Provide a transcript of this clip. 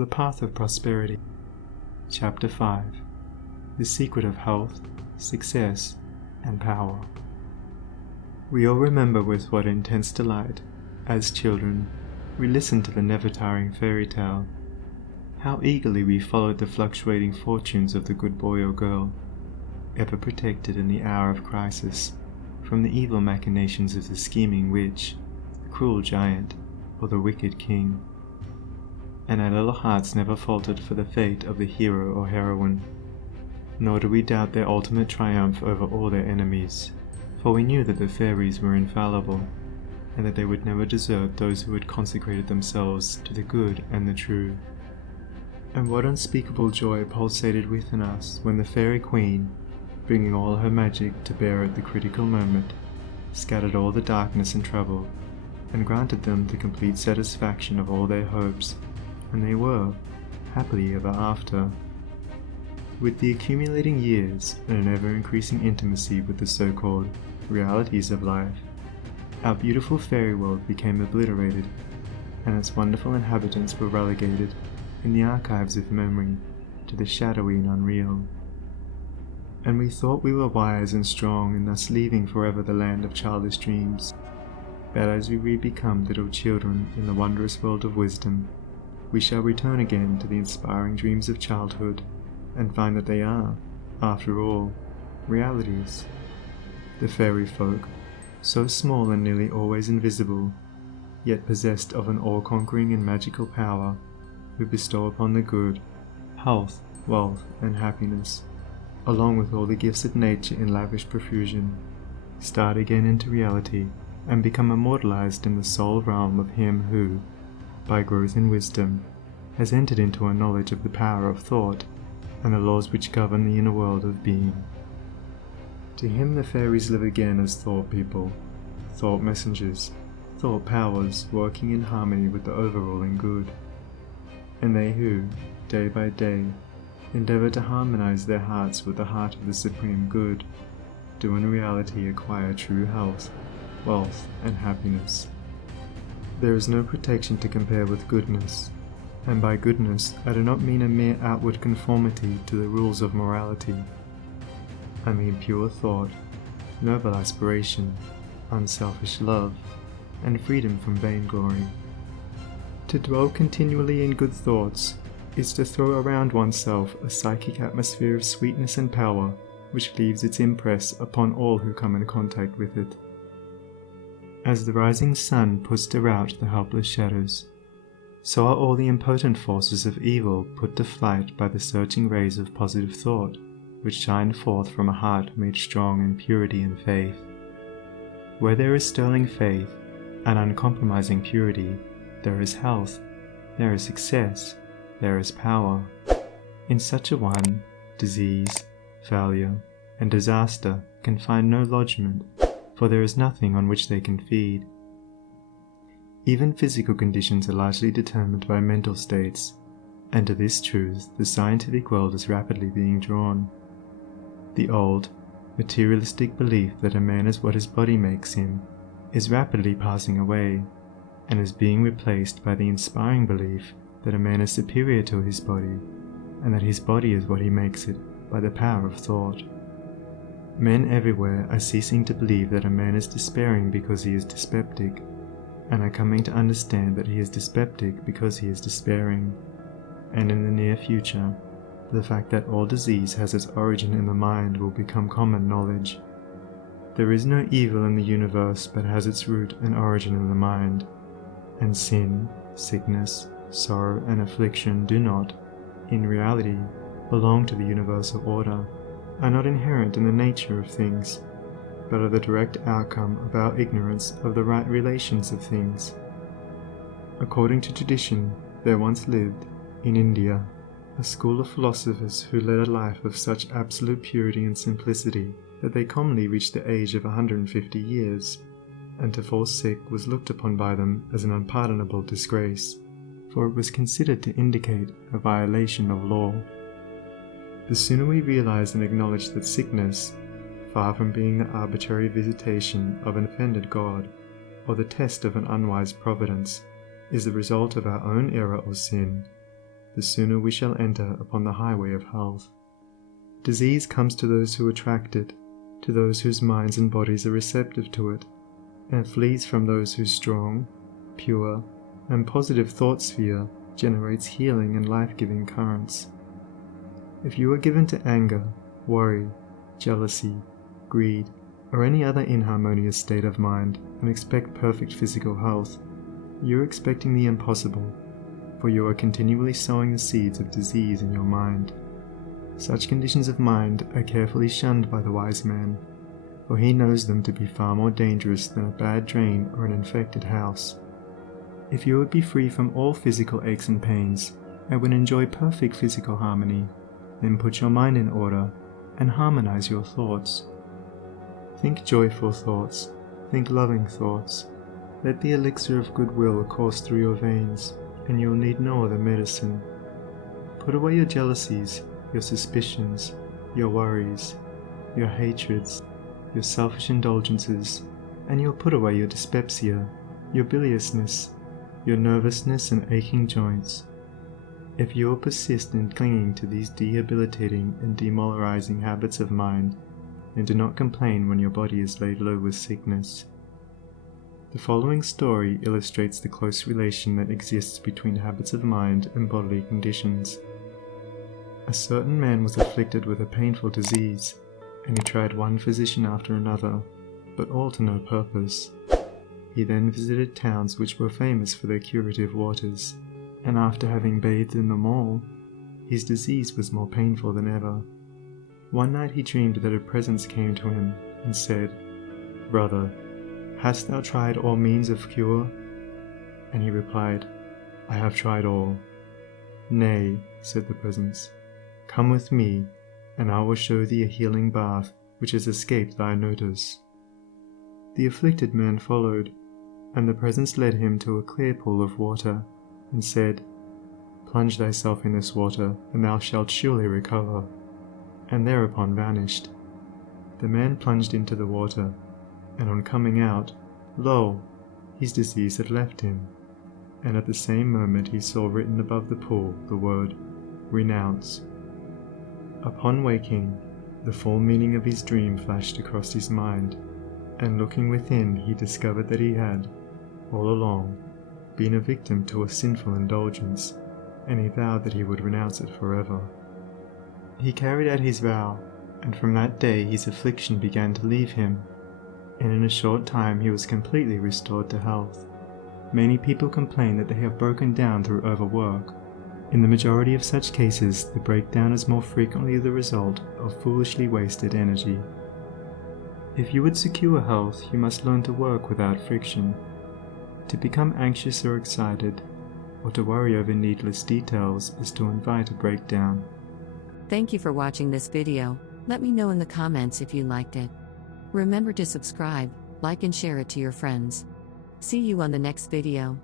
The Path of Prosperity. Chapter 5. The Secret of Health, Success, and Power. We all remember with what intense delight, as children, we listened to the never-tiring fairy tale. How eagerly we followed the fluctuating fortunes of the good boy or girl, ever protected in the hour of crisis from the evil machinations of the scheming witch, the cruel giant, or the wicked king. And our little hearts never faltered for the fate of the hero or heroine, nor do we doubt their ultimate triumph over all their enemies, for we knew that the fairies were infallible, and that they would never desert those who had consecrated themselves to the good and the true. And what unspeakable joy pulsated within us when the fairy queen, bringing all her magic to bear at the critical moment, scattered all the darkness and trouble, and granted them the complete satisfaction of all their hopes, and they were, happily ever after. With the accumulating years and an ever-increasing intimacy with the so-called realities of life, our beautiful fairy world became obliterated, and its wonderful inhabitants were relegated, in the archives of memory, to the shadowy and unreal. And we thought we were wise and strong in thus leaving forever the land of childish dreams. But as we re-become little children in the wondrous world of wisdom, we shall return again to the inspiring dreams of childhood, and find that they are, after all, realities. The fairy folk, so small and nearly always invisible, yet possessed of an all-conquering and magical power, who bestow upon the good, health, wealth, and happiness, along with all the gifts of nature in lavish profusion, start again into reality, and become immortalized in the soul realm of him who, by growth in wisdom, has entered into a knowledge of the power of thought and the laws which govern the inner world of being. To him the fairies live again as thought people, thought messengers, thought powers working in harmony with the overruling good. And they who, day by day, endeavor to harmonize their hearts with the heart of the supreme good, do in reality acquire true health, wealth, and happiness. There is no protection to compare with goodness, and by goodness I do not mean a mere outward conformity to the rules of morality. I mean pure thought, noble aspiration, unselfish love, and freedom from vainglory. To dwell continually in good thoughts is to throw around oneself a psychic atmosphere of sweetness and power which leaves its impress upon all who come in contact with it. As the rising sun puts to rout the helpless shadows, so are all the impotent forces of evil put to flight by the searching rays of positive thought, which shine forth from a heart made strong in purity and faith. Where there is sterling faith and uncompromising purity, there is health, there is success, there is power. In such a one, disease, failure, and disaster can find no lodgment, for there is nothing on which they can feed. Even physical conditions are largely determined by mental states, and to this truth the scientific world is rapidly being drawn. The old, materialistic belief that a man is what his body makes him is rapidly passing away, and is being replaced by the inspiring belief that a man is superior to his body, and that his body is what he makes it by the power of thought. Men everywhere are ceasing to believe that a man is despairing because he is dyspeptic, and are coming to understand that he is dyspeptic because he is despairing. And in the near future, the fact that all disease has its origin in the mind will become common knowledge. There is no evil in the universe but has its root and origin in the mind, and sin, sickness, sorrow, and affliction do not, in reality, belong to the universal order, are not inherent in the nature of things, but are the direct outcome of our ignorance of the right relations of things. According to tradition, there once lived, in India, a school of philosophers who led a life of such absolute purity and simplicity that they commonly reached the age of 150 years, and to fall sick was looked upon by them as an unpardonable disgrace, for it was considered to indicate a violation of law. The sooner we realize and acknowledge that sickness, far from being the arbitrary visitation of an offended God, or the test of an unwise providence, is the result of our own error or sin, the sooner we shall enter upon the highway of health. Disease comes to those who attract it, to those whose minds and bodies are receptive to it, and flees from those whose strong, pure, and positive thought sphere generates healing and life-giving currents. If you are given to anger, worry, jealousy, greed, or any other inharmonious state of mind and expect perfect physical health, you are expecting the impossible, for you are continually sowing the seeds of disease in your mind. Such conditions of mind are carefully shunned by the wise man, for he knows them to be far more dangerous than a bad drain or an infected house. If you would be free from all physical aches and pains, and would enjoy perfect physical harmony, then put your mind in order and harmonize your thoughts. Think joyful thoughts, think loving thoughts. Let the elixir of goodwill course through your veins, and you'll need no other medicine. Put away your jealousies, your suspicions, your worries, your hatreds, your selfish indulgences, and you'll put away your dyspepsia, your biliousness, your nervousness and aching joints. If you will persist in clinging to these debilitating and demoralizing habits of mind, and do not complain when your body is laid low with sickness. The following story illustrates the close relation that exists between habits of mind and bodily conditions. A certain man was afflicted with a painful disease, and he tried one physician after another, but all to no purpose. He then visited towns which were famous for their curative waters, and after having bathed in them all, his disease was more painful than ever. One night he dreamed that a presence came to him and said, "Brother, hast thou tried all means of cure?" And he replied, "I have tried all." "Nay," said the presence, "come with me, and I will show thee a healing bath which has escaped thy notice." The afflicted man followed, and the presence led him to a clear pool of water, and said, "Plunge thyself in this water, and thou shalt surely recover," and thereupon vanished. The man plunged into the water, and on coming out, lo! his disease had left him, and at the same moment he saw written above the pool the word, "Renounce." Upon waking, the full meaning of his dream flashed across his mind, and looking within he discovered that he had, all along, been a victim to a sinful indulgence, and he vowed that he would renounce it forever. He carried out his vow, and from that day his affliction began to leave him, and in a short time he was completely restored to health. Many people complain that they have broken down through overwork. In the majority of such cases, the breakdown is more frequently the result of foolishly wasted energy. If you would secure health, you must learn to work without friction. To become anxious or excited, or to worry over needless details, is to invite a breakdown. Thank you for watching this video. Let me know in the comments if you liked it. Remember to subscribe, like and share it to your friends. See you on the next video.